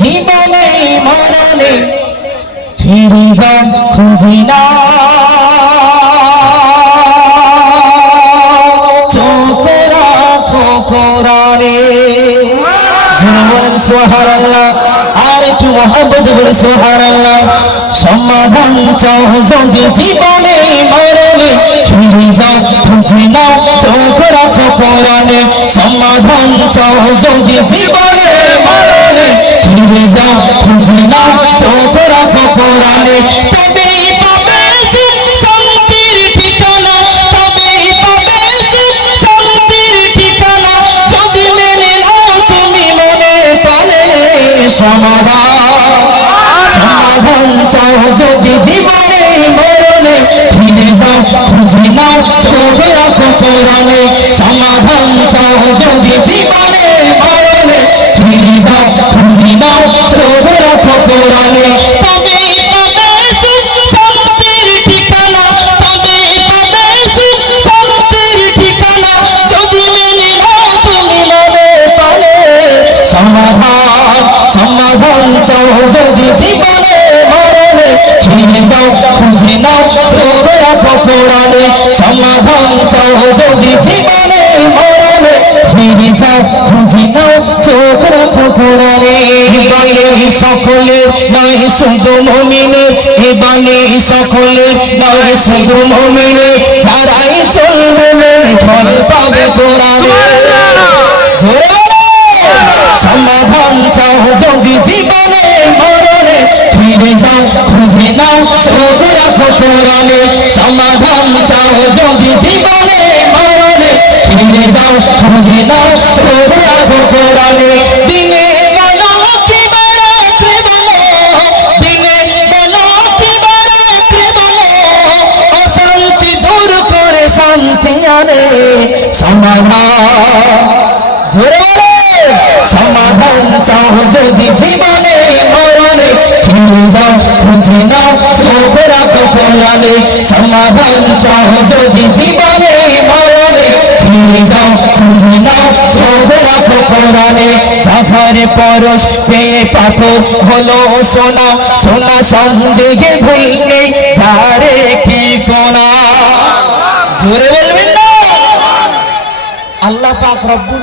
জীবনে মরণে ফিরে যা খুঁজি না চোখ রাখো কোরআনে। জনগণ সোহার আল্লাহ আর একটু মহাব্বত বলে সোহার আল্লাহ সমাধান চাও জীবনে সমাধান চাও জীবনে ফিরে যাও খুঁজে নাও চোখ রাখো কোরআনে। তবেই পাবে শান্তির ঠিকানা তবেই পাবে শান্তির ঠিকানা। যদি মেনে নাও তুমি মনে পালে সমাধান। সমাধান চাও যদি জীবনে মরণে ফিরে যাও, খুঁজে নাও, চোখ রাখো কোরআনে। সমাধান চাও যদি জীবনে সমাধান চাও যদি জীবনে মরণে ফিরে যাও খুঁজে নাও চোখ রাখো সমাধান চাও যদি জীবনে মরণে ফিরে যাও খুঁজে নাও চোখ রাখো কোরআনে। বাণী সকলে নয় শুধু মমিনে এ বাণী সকলে নয় শুধু মমিনে যারাই চলবে মেনে ফল পাবে কোরআনে। সমাধান চাও যদি জীবনে মরণে ফিরে যাও, খুঁজে নাও, চোখ রাখো কোরআনে। সমাধান চাও, যদি জীবনে মরণে ফিরে যাও, খুঁজে নাও, চোখ রাখো কোরআনে। দিনে শান্তি আনে। সমাধান। জোরে চাও যদি জীবনে মরণে ফিরে যাও, খুঁজে নাও, চোখ রাখো কোরআনে সমাধান চাও যদি জীবনে মরণে ফিরে যাও, খুঁজে নাও, চোখ রাখো কোরআনে জাফার পরশ পেয়ে পাথর হলো সোনা সোনা সন্দেহে ভুল নেই যারে কি কোনা জোরে বলবেন না? আল্লাহ পাক রব্বুল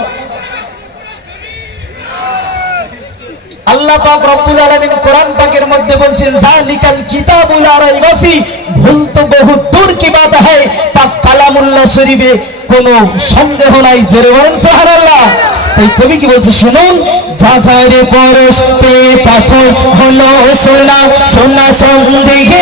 আল্লাহ পাক রব্বুল আলামিন কোরআন পাকের মধ্যে বলছেন জালিকাল কিতাবুল লা রাইবা ফি ভুল তো বহু দূর কি বাত হয় পাক কালামুল্লাহ শরীফে কোনো সন্দেহ নাই, জোরে বলেন সুবহানাল্লাহ। তাই কবি কি বলছে, শুনুন জাগারে পরশ পে পাথর হলো সোনা সোনা সন্দেহে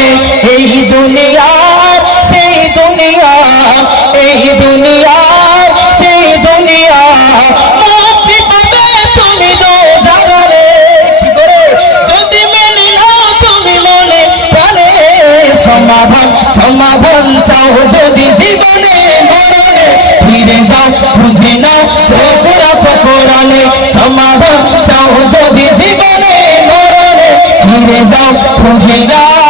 ফিরে যাও নাও